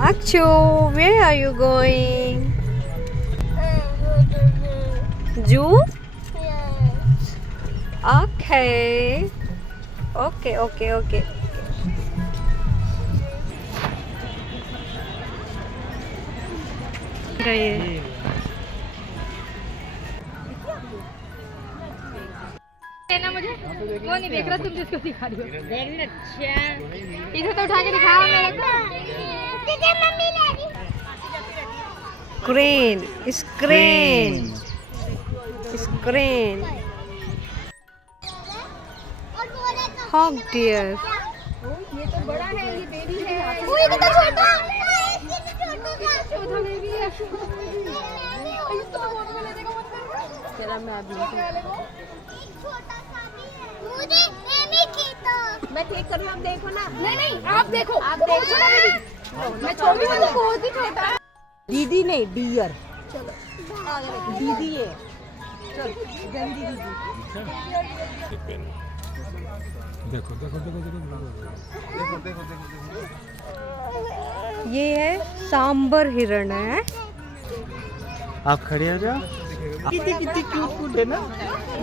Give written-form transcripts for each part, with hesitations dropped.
Akshu, where are you going? Zoo? Yes. Okay. Okay. गए देना मुझे वो नहीं देख रहा तुम जिसको दिखा रही हो देखना अच्छा इधर तो उठा के दिखाओ मेरे को मम्मी ले रही crane hog deer ये तो बड़ा है ये बेबी है वो ये तो छोटा है छोटा बेबी है इसको फोटो में ले देगा मत तेरा मैं अभी छोटा सा भी है मुझे नहीं खींचो मैं ठीक कर रही हूँ, आप देखो ना। नहीं आप देखो ना बेबी मैं छोटी हूँ बहुत ही छोटा है दीदी नहीं डियर दीदी है चल गंदी दीदी देखो ये है सांबर हिरण है। आप खड़े हो जाओ कितनी क्यूट है ना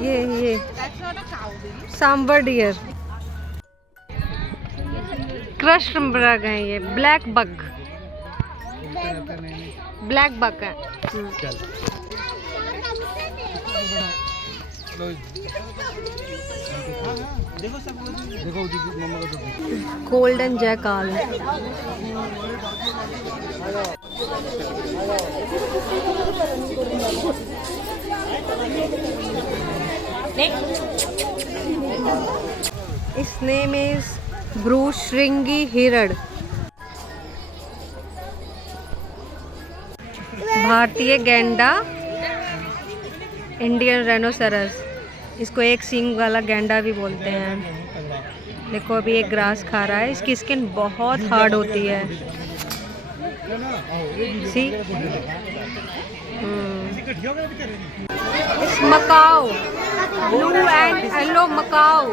ये सांबर डियर क्रश बग है ये ब्लैक बक है चल देखो दीदी मम्मा को golden jackal His name is ब्रूशृंगी हिरण भारतीय गैंडा इंडियन रेनोसेरस इसको एक सींग वाला गैंडा भी बोलते हैं। देखो अभी एक ग्रास खा रहा है। इसकी स्किन बहुत हार्ड होती है। See macaw blue and yellow macaw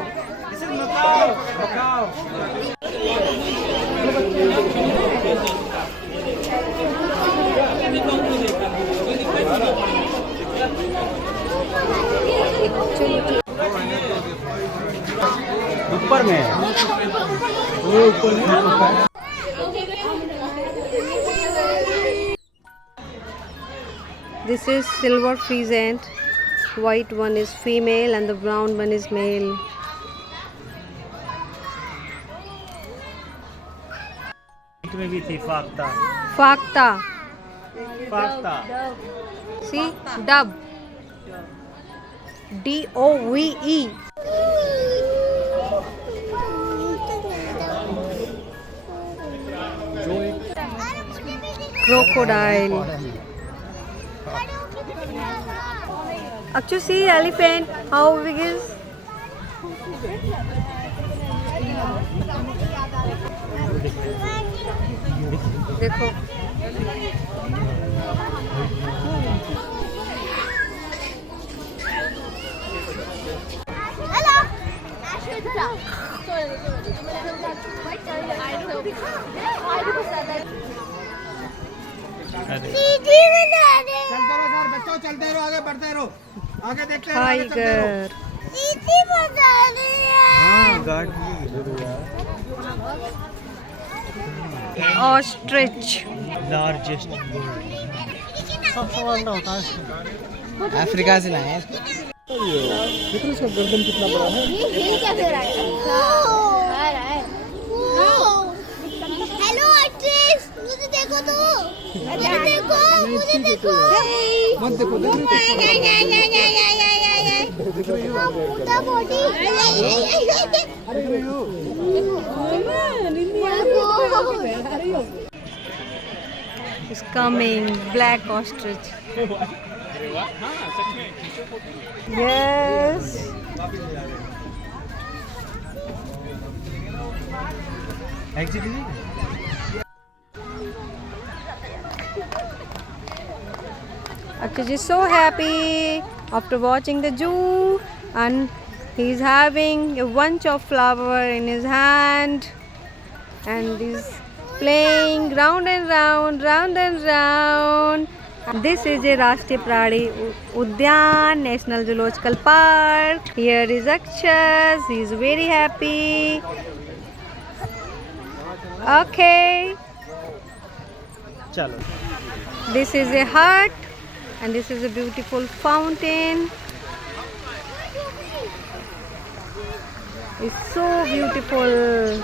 ऊपर में वो ऊपर में This is silver pheasant. White one is female and the brown one is male. में भी थी फाख्ता See dove DOVE crocodile. Actually, see elephant how big is. देखो चलते रहो आगे बढ़ते रहो आगे देखते रहो टाइगर ऑस्ट्रिच लार्जेस्ट अफ्रीका से लाए हैं देखो इसका गर्दन कितना बड़ा है। ये हिल कैसे रहा है हेलो आर्टिस्ट मुझे देखो तो मुझे देखो मत देखो पूरा body is coming. Black ostrich. Yes. Akash is so happy after watching the zoo and He's having a bunch of flower in his hand and he's playing round and round, round and round. This is a Rashtriya Prani Udyan, National Zoological Park. Here is Akshas. He's very happy. Okay. चलो. This is a hut and this is a beautiful fountain. It's so beautiful.